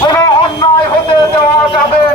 কোনো অন্যায় হতে দেওয়া যাবে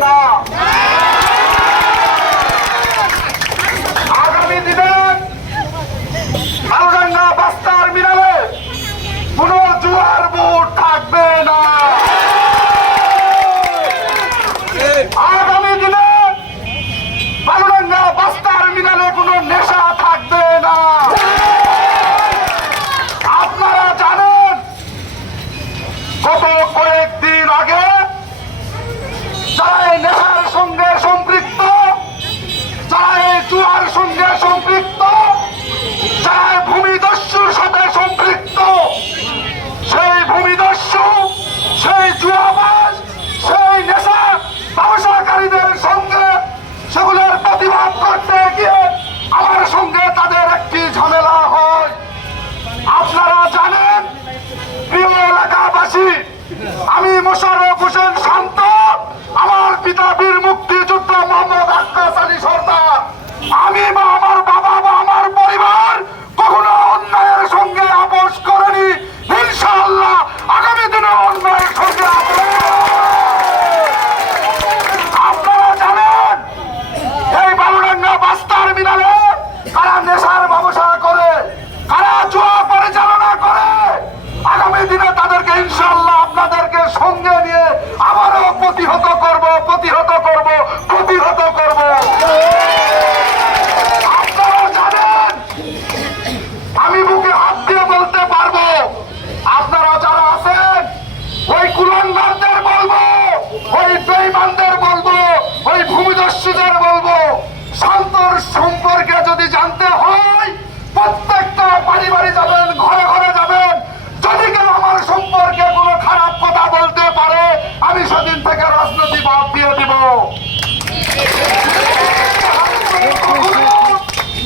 বেইমানদের বলব, ওই ভূমিদস্যুদের বলব, শান্তর সম্পর্কে যদি জানতে হয়, প্রত্যেকটা বাড়ি বাড়ি যাবেন, ঘরে ঘরে যাবেন। যদি কেউ আমার সম্পর্কে কোনো খারাপ কথা বলতে পারে, আমি সেদিন থেকে রাজনীতি বাদ দিয়ে দিব।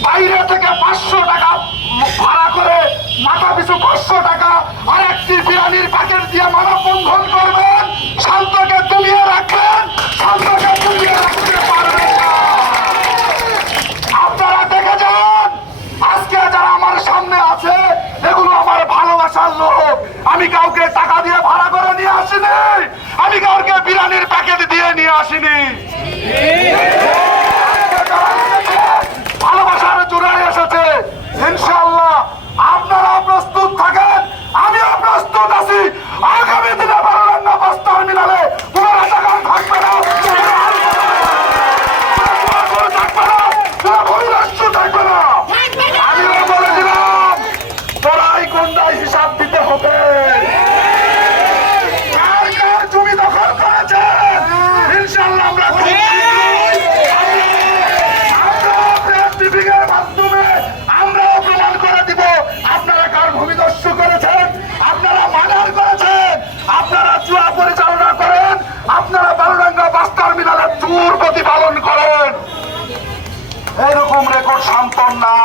বাইরে থেকে পাঁচশো টাকা ভাড়া করে মাথা পিছু পাঁচশো টাকা আর একটি বিরিয়ানির প্যাকেট দিয়ে মানববন্ধন করবেন শান্তকে তুলিয়ে রাখবেন শান্তকে তুলিয়ে রাখতে পারবেন না আপনারা দেখে যান আজকে যারা আমার সামনে আছে এগুলো আমার ভালোবাসার লোক আমি কাউকে টাকা দিয়ে ভাড়া করে নিয়ে আসিনি আমি কাউকে বিরিয়ানির প্যাকেট দিয়ে নিয়ে আসিনি। ভালোবাসার জোড়ায় এসেছে। ইনশাআল্লাহ আপনারা প্রস্তুত থাকেন, আমিও প্রস্তুত আছি। আগামী দিনে বারান্না বাস টার্মিনালে কোনো থাকবে না।